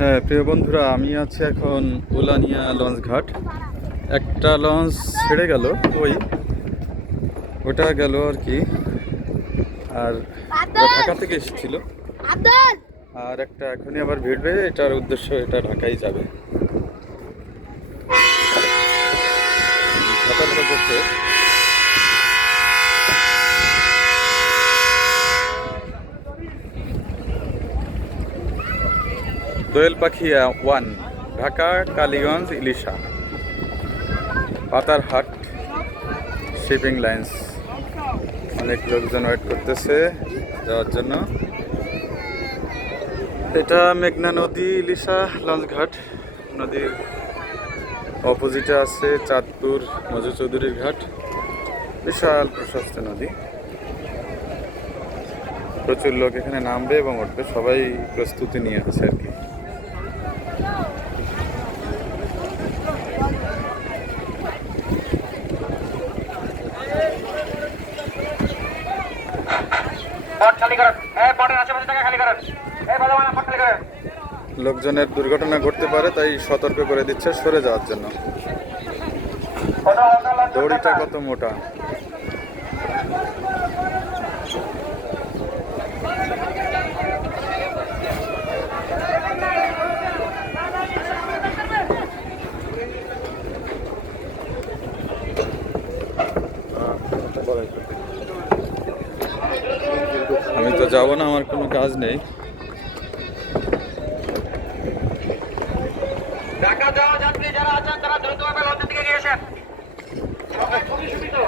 হ্যাঁ প্রিয় বন্ধুরা, আমি আছি এখন উলানিয়া লঞ্চ ঘাট। একটা লঞ্চ ছেড়ে গেল, ওই ওটা গেল আর কি। আর ওটা ঢাকা থেকে এসেছিল। আর একটা এখনই আবার ভিড়বে, এটার উদ্দেশ্য এটা ঢাকাই যাবে। সতর্ক করছে। দোয়েল পাখিয়া 1, ঢাকা কালীগঞ্জ ইলিশা পাতারহাট শিপিং লাইন্স। অনেক লোকজন ওয়েট করতেছে যাওয়ার জন্য। এটা মেঘনা নদী ইলিশা লঞ্চ ঘাট। নদীর অপোজিটে আছে চাঁদপুর মজু চৌধুরীর ঘাট। বিশাল প্রশস্ত নদী। প্রচুর লোক এখানে নামবে এবং উঠবে, সবাই প্রস্তুতি নিয়ে আছে আর কি। লোকজনের দুর্ঘটনা ঘটতে পারে, তাই সতর্ক করে দিচ্ছে সরে যাওয়ার জন্য। দড়িটা কত মোটা! আমি তো যাবো না, আমার কোনো কাজ নেই। ঢাকা যাওয়া যাত্রী যারা আছেন তারা দ্রুতভাবে লঞ্চের দিকে গিয়ে আসেন। খুবই সুবিধা।